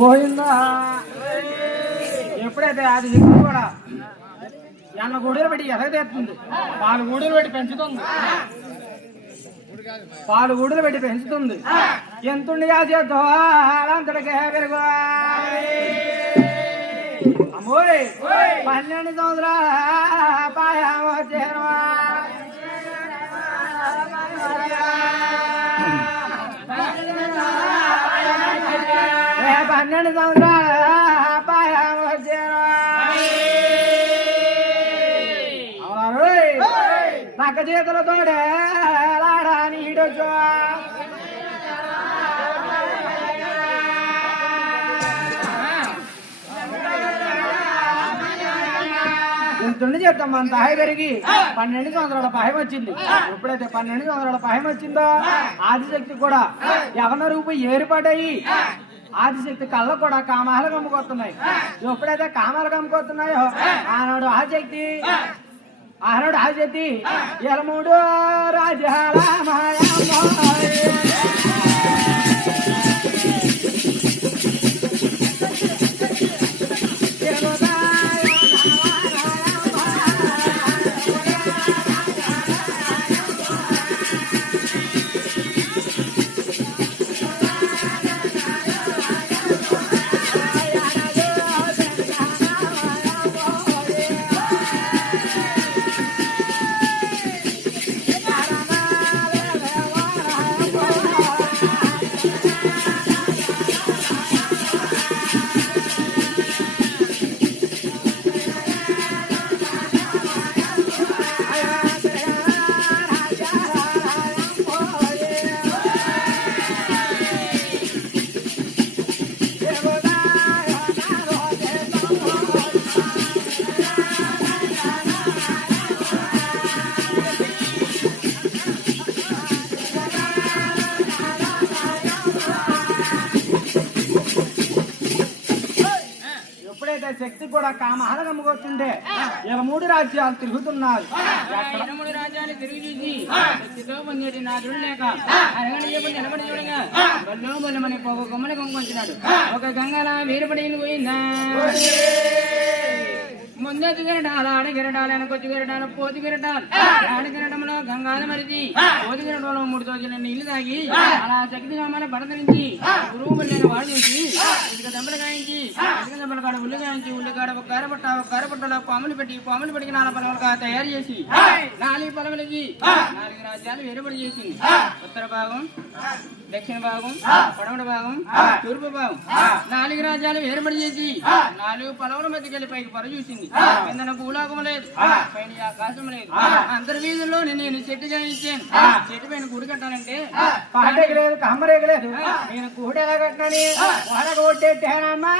గోవింద ఎప్పుడైతే అది ఎక్కువ కూడా ఎన్న గూడలు పెట్టి ఎదగతేస్తుంది, పాలు గూడలు పెట్టి పెంచుతుంది, పాలు గూడలు పెట్టి పెంచుతుంది. ఎంతుండిగా చేద్దో అలాంతడికే పెరుగు. అమ్మోయ్ 12 సంవత్సరాల పాయం వచ్చేను. 12 సంవత్సరాల పాయం వచ్చేను. నక్క చేతులతోడే లాడా నీడొచ్చు. ఎంతుండి చేద్దాం మన తాయి పెరిగి 12 సంవత్సరాల పాయం వచ్చింది. ఎప్పుడైతే 12 సంవత్సరాల పాయం వచ్చిందో ఆదిశక్తి కూడా యవన రూపు ఏర్పాటయ్యి ఆదిశక్తి కళ్ళ కూడా కామాలు కమ్ముకొస్తున్నాయి. ఎప్పుడైతే కామాలు కమ్ముకొస్తున్నాయో ఆనాడు ఆశక్తి ఎలమూడు రాజాల శక్తి కూడా కామహాల నమ్ముకొస్తుండే ఇలా 3 రాజ్యాలు తిరుగుతున్నారు. 3 రాజ్యాలు తిరిగి చూసి శక్తితో పొందేటి నాదుడు లేక అరగని చెప్పి నిలబడి చూడగా బల్లో బల్లమని ఒక గమ్మని కొనుకొచ్చినాడు. ఒక గంగల వీరపడి పోయిందా ముందెత్తు గిరటాలు ఆడ గిరటాలు వెనకొచ్చి గిరటాలు పోతి గిరటాలు ఆడ గిరటంలో గంగాధ మరిచి పోతి గిరటంలో 3 రోజుల నీళ్లు తాగి అలా శక్తి నామాల భరతరించి గురువు బల్లైన వాడు చేసి ఇటుక దెబ్బలు కాయించి ఇటుక దెబ్బల కాడ ఉల్లి కాయించి ఉల్లికాడ ఒక కారపట్టలో పాములు పెట్టి 4 పలవలుగా తయారు చేసి 4 పలవలకి 4 రాజ్యాలు వేరుబడి చేసింది. ఉత్తర భాగం, దక్షిణ భాగం, పడమట భాగం, తూర్పు భాగం 4 రాజ్యాలు వేరుబడి చేసి 4 పలవల మధ్యకి వెళ్ళి పైకి పొర చూసింది. కిందన భూలోకం లేదు, పైన ఆకాశం లేదు. అంతర్వీధుల్లో నేను చెట్టుగా ఇచ్చాను. చెట్టు పైన గుడి కట్టాలంటే పాటకి లేదు, కమ్మరేకి లేదు. నేను గుడి ఎలా కట్టినని వాడక కొట్టేట్టేనమ్మా.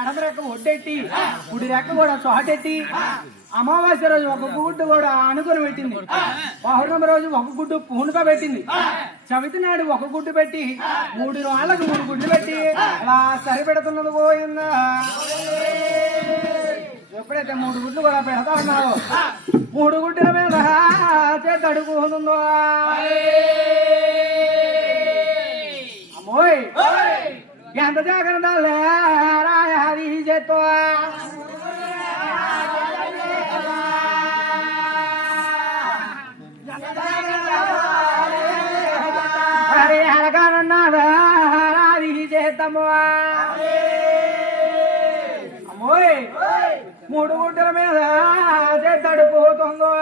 ఎడమ రెక్క ఒడ్డెట్టి కుడి రెక్క కూడా చోటెట్టి అమావాస్య రోజు ఒక గుడ్డు కూడా అనుకుని పెట్టింది. పౌర్ణమి రోజు ఒక గుడ్డు పూనుక పెట్టింది. చవితి నాడు ఒక గుడ్డు పెట్టి 3 రోజులకు 3 గుడ్లు పెట్టి అలా సరిపెడుతున్నది పోయిందా. ఎప్పుడైతే 3 గుడ్లు కూడా పెడతా ఉన్నారో 3 గుడ్డుల మీద చేతడుకుంటుందో అమ్మోయ్ ఎంత జాగ్రత్త రాయాది చేతో అరే అనగానన్నాదా రాది చేతమ్మో అమ్మోయ్ 3 గుడ్డల మీద చేతడుకుంటుందో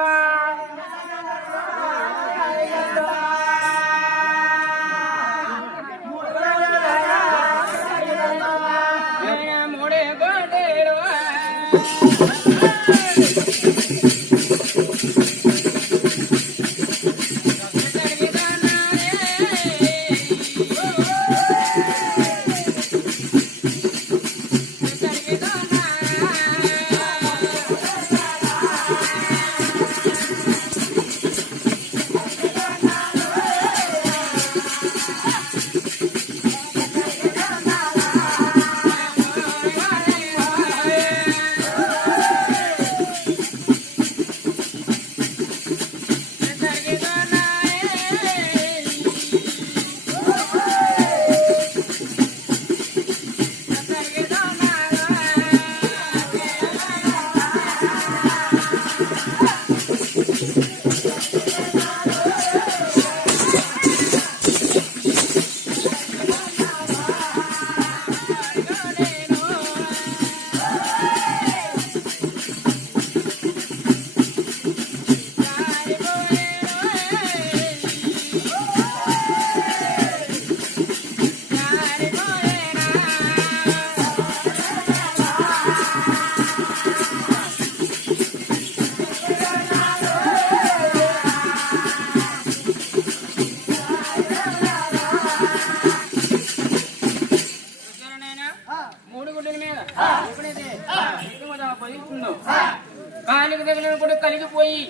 కాలికి తగిలిన గుడ్డ కలిగిపోయి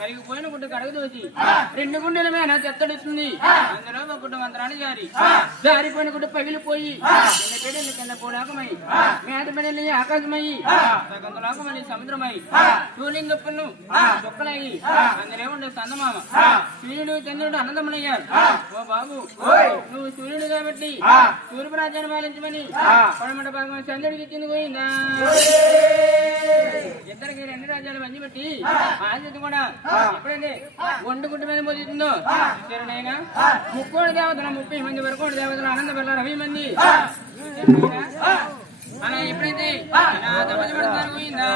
కలిగిపోయిన గుడ్డ కడగదోచి 2 గుండెల మీద చెత్తడుతుంది. అందులో ఒక గుడ్డ మంత్రాన్ని జారిపోయిన గుడ్డ పగిలిపోయి పెడలు కింద పూడాకమై మేత పెడలి ఆకాశమయ్యి సగంతలోకమని సముద్రమై సూర్యుని దుప్పను దుక్కలయ్యి అందులో ఉండే చందమామ సూర్యుడు చంద్రుడు అన్నదమ్ములయ్యారు. ఓ బాబు నువ్వు సూర్యుడు కాబట్టి సూర్యరాజ్యాన్ని పాలించమని పడమట భాగం చంద్రుడికి కింద పోయిందా. ఇద్దరికి 2 రాజ్యాలు పంచిపెట్టి ఆదిత్య కూడా ఎప్పుడైతే ఒంటి గుడ్డ మీద మోజుతుందో సరేనైనా 30 దేవతలు 30 మంది వరకు దేవతలు ఆనంద పడతారు 20 మంది అలా ఎప్పుడైతే పడతారు పోయిందా.